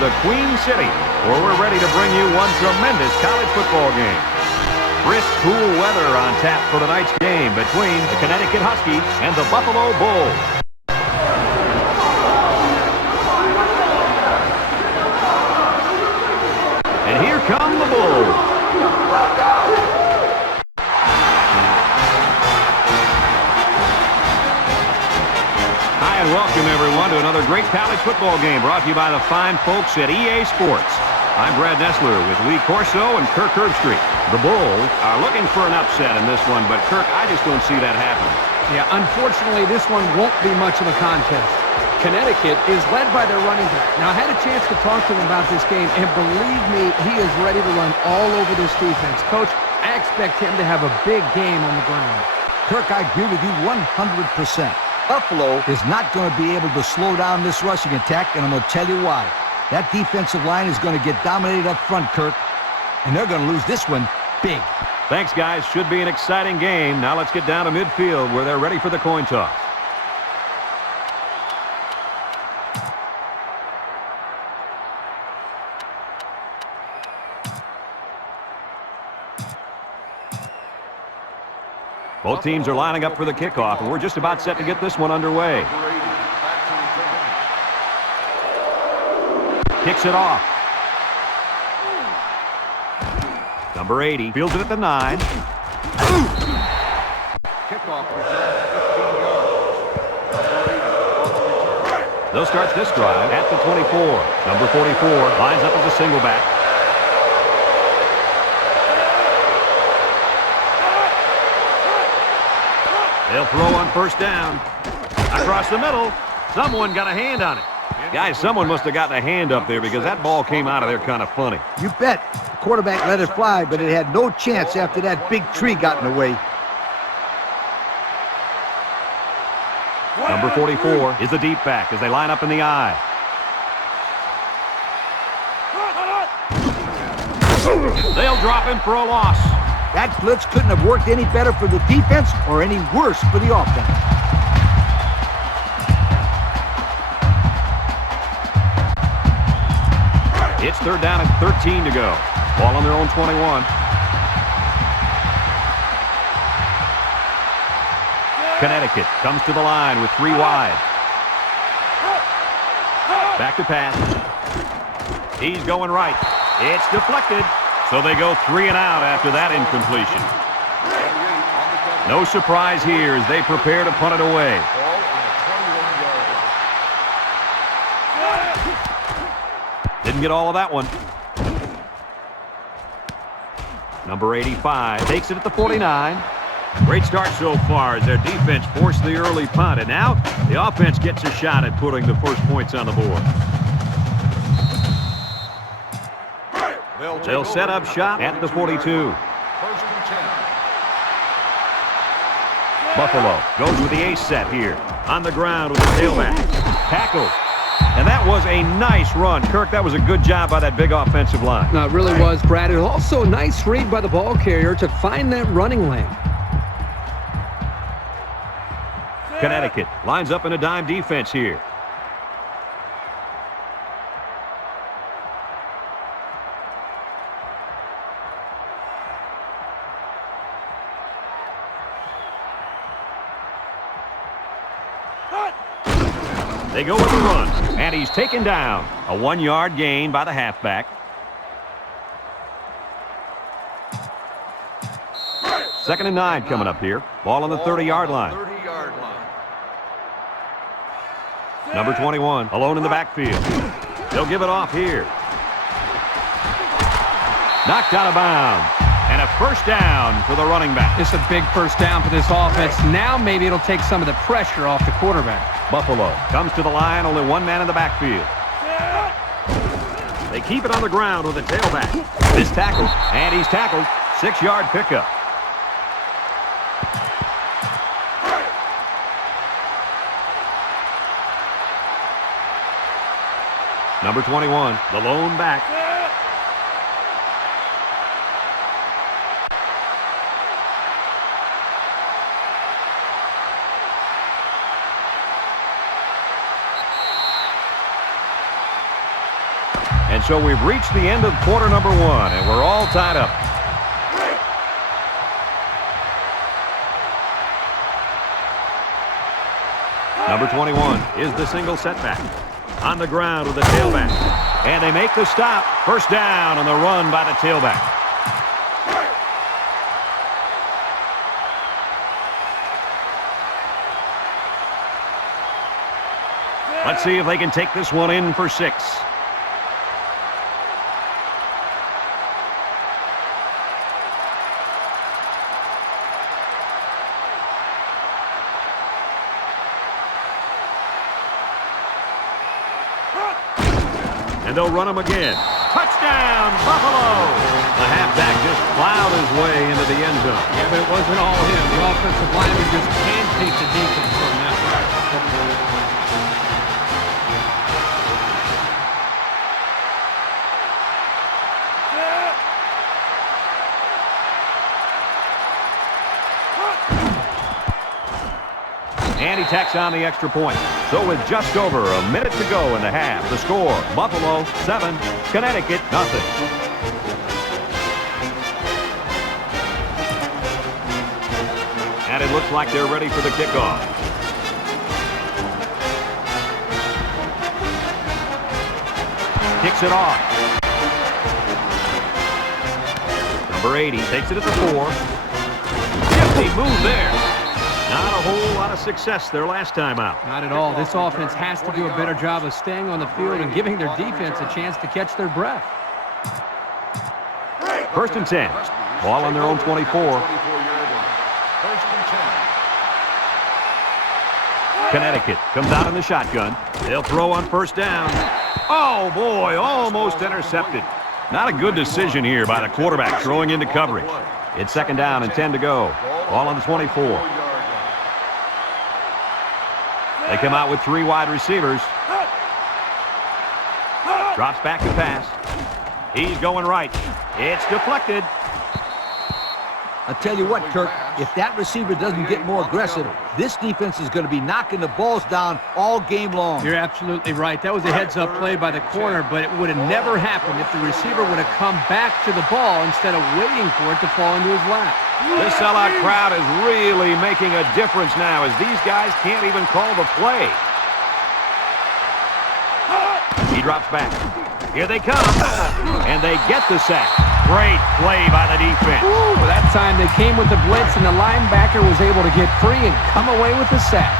the Queen City, where we're ready to bring you one tremendous college football game. Brisk, cool weather on tap for tonight's game between the Connecticut Huskies and the Buffalo Bulls. And here come the Bulls. Hi, and welcome, everyone, to another great college football game brought to you by the fine folks at EA Sports. I'm Brad Nessler with Lee Corso and Kirk Herbstreit. The Bulls are looking for an upset in this one, but, Kirk, I just don't see that happening. Yeah, unfortunately, this one won't be much of a contest. Connecticut is led by their running back. Now, I had a chance to talk to him about this game, and believe me, he is ready to run all over this defense. Coach, I expect him to have a big game on the ground. Kirk, I agree with you 100%. Buffalo is not going to be able to slow down this rushing attack, and I'm going to tell you why. That defensive line is going to get dominated up front, Kirk, and they're going to lose this one big. Thanks, guys. Should be an exciting game. Now let's get down to midfield where they're ready for the coin toss. Both teams are lining up for the kickoff, and we're just about set to get this one underway. Kicks it off. Number 80 fields it at the 9. Kickoff return, 15 yards. They'll start this drive at the 24. Number 44 lines up as a single back. They'll throw on first down. Across the middle. Someone got a hand on it. Guys, someone must have gotten a hand up there because that ball came out of there kind of funny. You bet. The quarterback let it fly, but it had no chance after that big tree got in the way. Number 44 is the deep back as they line up in the I. They'll drop him for a loss. That blitz couldn't have worked any better for the defense or any worse for the offense. It's third down and 13 to go. Ball on their own 21. Connecticut comes to the line with 3 wide. Back to pass. He's going right. It's deflected. So they go 3 and out after that incompletion. No surprise here as they prepare to punt it away. Didn't get all of that one. Number 85 takes it at the 49. Great start so far as their defense forced the early punt. And now the offense gets a shot at putting the first points on the board. They'll set up shop at the 42. First and 10. Buffalo goes with the ace set here. On the ground with the tailback. Tackled. And that was a nice run. Kirk, that was a good job by that big offensive line. No, it really was, Brad. It was also a nice read by the ball carrier to find that running lane. Connecticut lines up in a dime defense here. They go with the run, and he's taken down. A 1-yard gain by the halfback. Second and 9 coming up here. Ball on the 30-yard line. Number 21 alone in the backfield. They'll give it off here. Knocked out of bounds. And a first down for the running back. It's a big first down for this offense. Now maybe it'll take some of the pressure off the quarterback. Buffalo comes to the line, only one man in the backfield. They keep it on the ground with a tailback. This tackle, and he's tackled. 6-yard pickup. Number 21, the lone back. And so we've reached the end of quarter number 1, and we're all tied up. Number 21 is the single setback. On the ground with the tailback. And they make the stop. First down on the run by the tailback. Let's see if they can take this one in for 6. And they'll run him again. Touchdown, Buffalo! The halfback just plowed his way into the end zone. Yeah, but it wasn't all him. The offensive lineman just can't take the defense from that one. And he tacks on the extra point. So with just over a minute to go in the half, the score, Buffalo 7, Connecticut nothing. And it looks like they're ready for the kickoff. Kicks it off. Number 80 takes it at the 4. Nifty move there. Not a whole lot of success their last time out. Not at all. This offense has to do a better job of staying on the field and giving their defense a chance to catch their breath. First and 10. Ball on their own 24. Connecticut comes out in the shotgun. They'll throw on first down. Oh, boy, almost intercepted. Not a good decision here by the quarterback throwing into coverage. It's second down and 10 to go. Ball on the 24. They come out with 3 wide receivers. Drops back to pass. He's going right. It's deflected. I tell you what, Kirk, if that receiver doesn't get more aggressive, this defense is going to be knocking the balls down all game long. You're absolutely right. That was a heads-up play by the corner, but it would have never happened if the receiver would have come back to the ball instead of waiting for it to fall into his lap. This sellout crowd is really making a difference now as these guys can't even call the play. He drops back. Here they come, and they get the sack. Great play by the defense. Ooh, that time they came with the blitz, and the linebacker was able to get free and come away with the sack.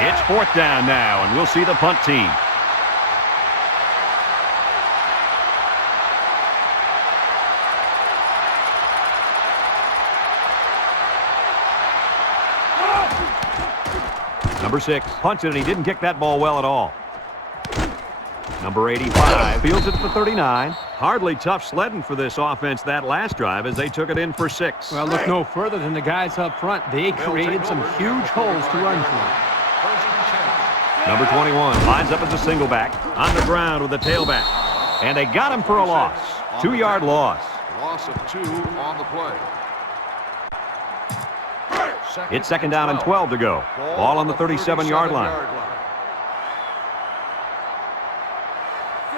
It's fourth down now, and we'll see the punt team. Number 6 punts it, and he didn't kick that ball well at all. Number 85 fields it at the 39. Hardly tough sledding for this offense that last drive as they took it in for 6. Well, look no further than the guys up front. They created some huge holes to run through. Number 21 lines up as a single back on the ground with the tailback. And they got him for a loss. 2-yard loss. Loss of 2 on the play. It's second down and 12 to go. Ball on the 37-yard line.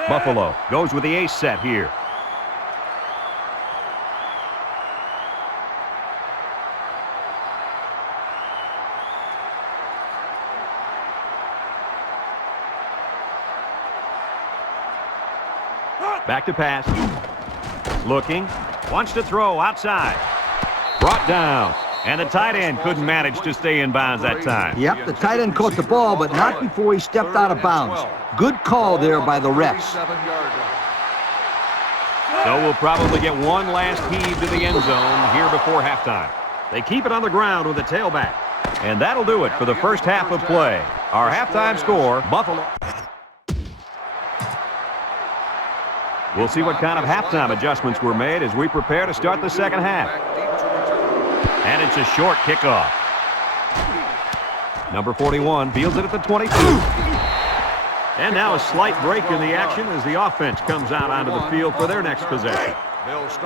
Buffalo goes with the ace set here. Back to pass. Looking. Wants to throw outside. Brought down. And the tight end couldn't manage to stay in bounds that time. Yep, the tight end caught the ball, but not before he stepped out of bounds. Good call there by the refs. So we'll probably get one last heave to the end zone here before halftime. They keep it on the ground with the tailback. And that'll do it for the first half of play. Our halftime score, Buffalo. We'll see what kind of halftime adjustments were made as we prepare to start the second half. And it's a short kickoff. Number 41 fields it at the 22. And now a slight break in the action as the offense comes out onto the field for their next possession.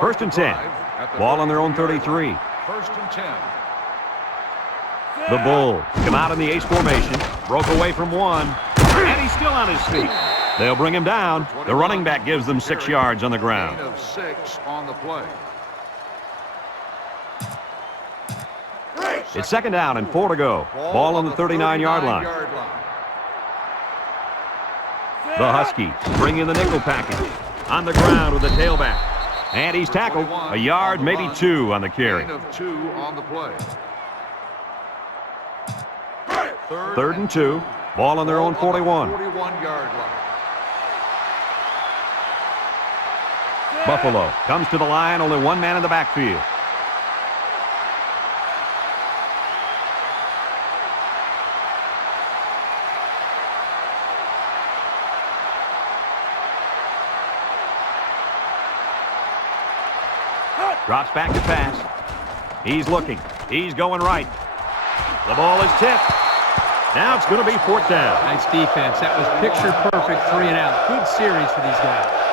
First and 10. Ball on their own 33. First and 10. The Bulls come out in the ace formation. Broke away from one. And he he's still on his feet. They'll bring him down. The running back gives them 6 yards on the ground. Gain of 6 on the play. It's 2nd down and 4 to go. Ball on the 39-yard line. The Huskies bring in the nickel package. On the ground with the tailback. And he's tackled. A yard, maybe 2 on the carry. Gain of 2 on the play. 3rd and 2. Ball on their own 41. 41-yard line. Buffalo comes to the line. Only one man in the backfield. Drops back to pass. He's looking. He's going right. The ball is tipped. Now it's going to be 4th down. Nice defense. That was picture perfect 3 and out. Good series for these guys.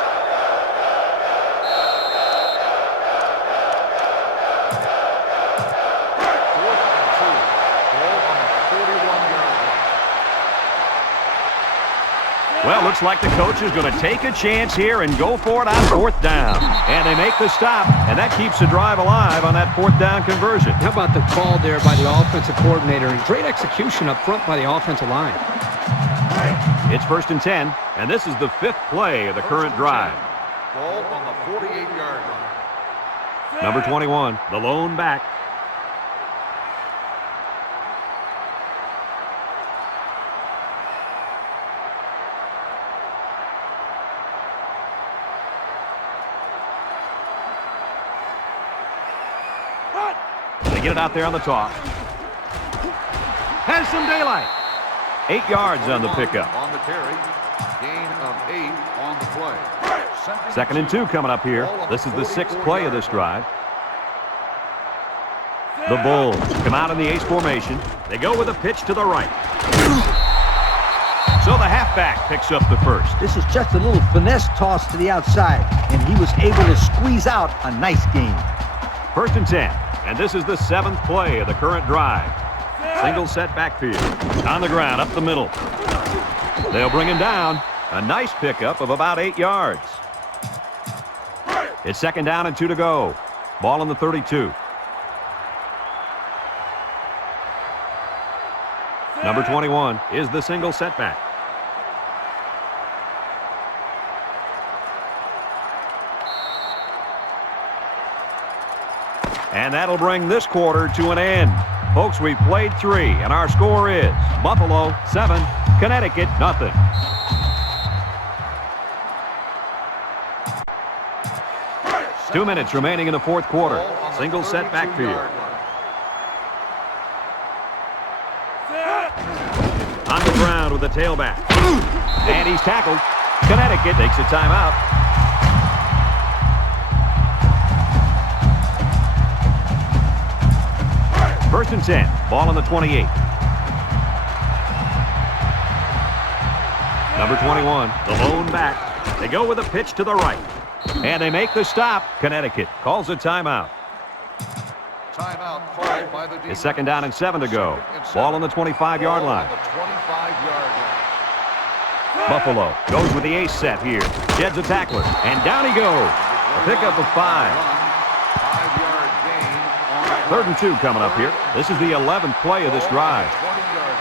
Well, looks like the coach is going to take a chance here and go for it on 4th down. And they make the stop, and that keeps the drive alive on that 4th down conversion. How about the call there by the offensive coordinator and great execution up front by the offensive line. It's 1st and 10, and this is the 5th play of the current drive. Ball on the 48-yard line. Number 21, the lone back. They get it out there on the toss. Has some daylight. 8 yards on the pickup. On the carry. Gain of 8 on the play. 2nd and 2 coming up here. This is the 6th play of this drive. The Bulls come out in the ace formation. They go with a pitch to the right. So the halfback picks up the first. This is just a little finesse toss to the outside, and he was able to squeeze out a nice gain. 1st and 10, and this is the 7th play of the current drive. Single set backfield. On the ground, up the middle. They'll bring him down. A nice pickup of about 8 yards. It's 2nd down and 2 to go. Ball on the 32. Number 21 is the single setback. And that'll bring this quarter to an end. Folks, we've played 3, and our score is Buffalo 7, Connecticut nothing. Two minutes remaining in the 4th quarter. Single set backfield. On the ground with the tailback. And he's tackled. Connecticut takes a timeout. First and 10. Ball on the 28. Number 21, the lone back. They go with a pitch to the right. And they make the stop. Connecticut calls a timeout. Timeout called by the defense. It's 2nd down and 7 to go. Ball on the 25-yard line. The 25-yard line. Buffalo goes with the ace set here. Sheds a tackler. And down he goes. A pickup of 5. 5-yard gain on 3rd and 2 coming up here. This is the 11th play of this drive. 20-yard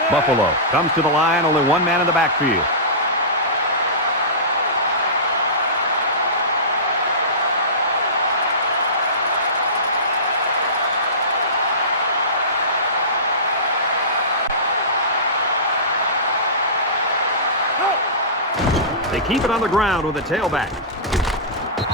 line. Buffalo comes to the line. Only one man in the backfield. They keep it on the ground with the tailback.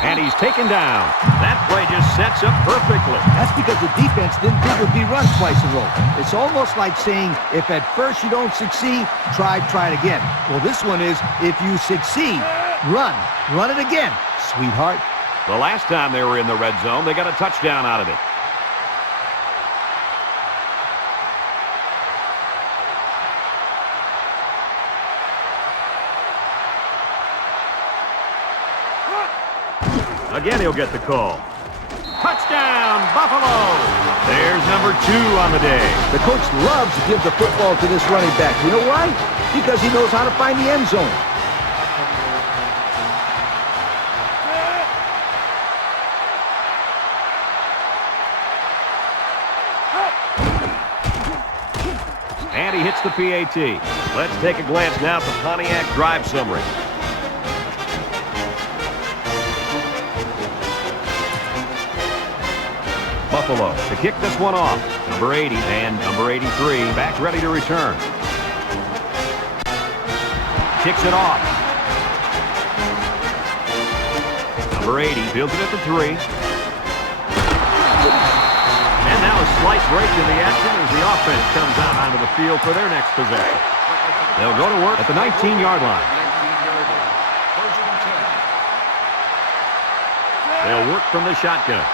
And he's taken down. That play just sets up perfectly. That's because the defense didn't think it would be run twice in a row. It's almost like saying, if at first you don't succeed, try it again. Well, this one is, if you succeed, run it again, sweetheart. The last time they were in the red zone, they got a touchdown out of it. Again, he'll get the call. Touchdown, Buffalo! There's number 2 on the day. The coach loves to give the football to this running back. You know why? Because he knows how to find the end zone. And he hits the PAT. Let's take a glance now at the Pontiac drive summary. Buffalo to kick this one off. Number 80 and number 83 back ready to return. Kicks it off. Number 80 fields it at the 3. And now a slight break in the action as the offense comes out onto the field for their next possession. They'll go to work at the 19-yard line. They'll work from the shotgun.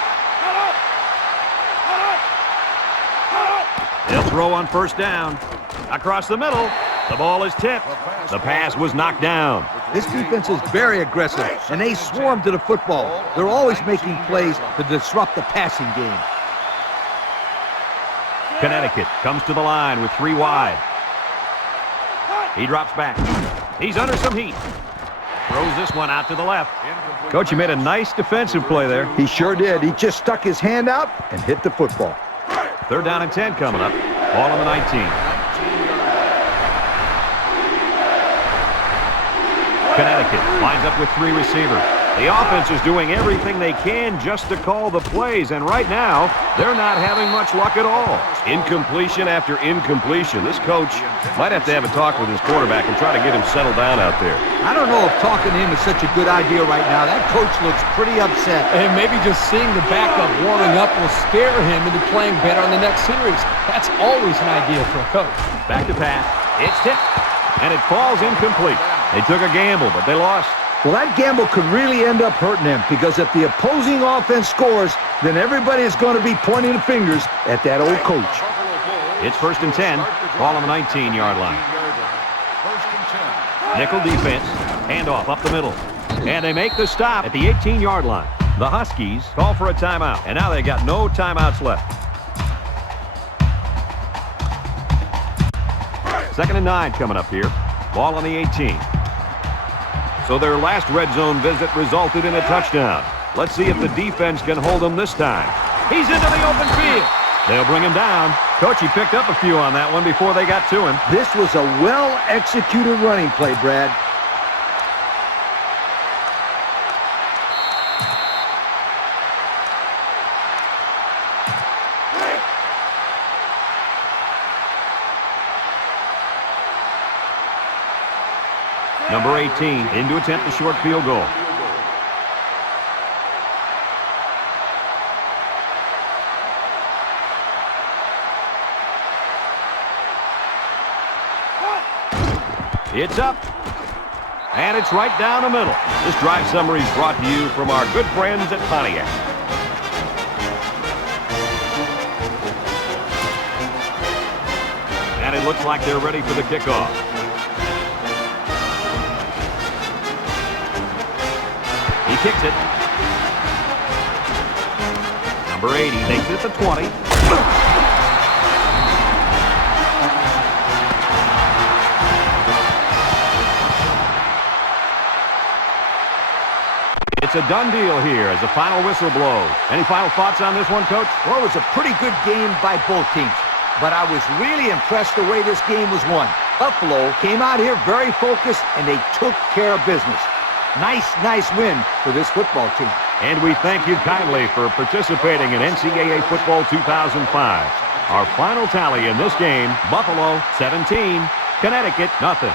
They'll throw on first down. Across the middle, the ball is tipped. The pass was knocked down. This defense is very aggressive, and they swarm to the football. They're always making plays to disrupt the passing game. Connecticut comes to the line with 3 wide. He drops back. He's under some heat. Throws this one out to the left. Coach, he made a nice defensive play there. He sure did. He just stuck his hand out and hit the football. 3rd down and 10 coming up. Ball on the 19. Connecticut lines up with 3 receivers. The offense is doing everything they can just to call the plays, and right now, they're not having much luck at all. Incompletion after incompletion. This coach might have to have a talk with his quarterback and try to get him settled down out there. I don't know if talking to him is such a good idea right now. That coach looks pretty upset. And maybe just seeing the backup warming up will scare him into playing better in the next series. That's always an idea for a coach. Back to pass. It's tipped, and it falls incomplete. They took a gamble, but they lost. Well, that gamble could really end up hurting them, because if the opposing offense scores, then everybody is going to be pointing the fingers at that old coach. It's 1st and 10. Ball on the 19-yard line. Nickel defense. Handoff up the middle. And they make the stop at the 18-yard line. The Huskies call for a timeout, and now they got no timeouts left. 2nd and 9 coming up here. Ball on the 18. So their last red zone visit resulted in a touchdown. Let's see if the defense can hold him this time. He's into the open field. They'll bring him down. Coach, he picked up a few on that one before they got to him. This was a well-executed running play, Brad. Number 18 in to attempt the short field goal. It's up. And it's right down the middle. This drive summary is brought to you from our good friends at Pontiac. And it looks like they're ready for the kickoff. He kicks it. Number 80 takes it at the 20. It's a done deal here as the final whistle blows. Any final thoughts on this one, Coach? Well, it was a pretty good game by both teams, but I was really impressed the way this game was won. Buffalo came out here very focused, and they took care of business. Nice win for this football team. And we thank you kindly for participating in NCAA Football 2005. Our final tally in this game, Buffalo 17, Connecticut nothing.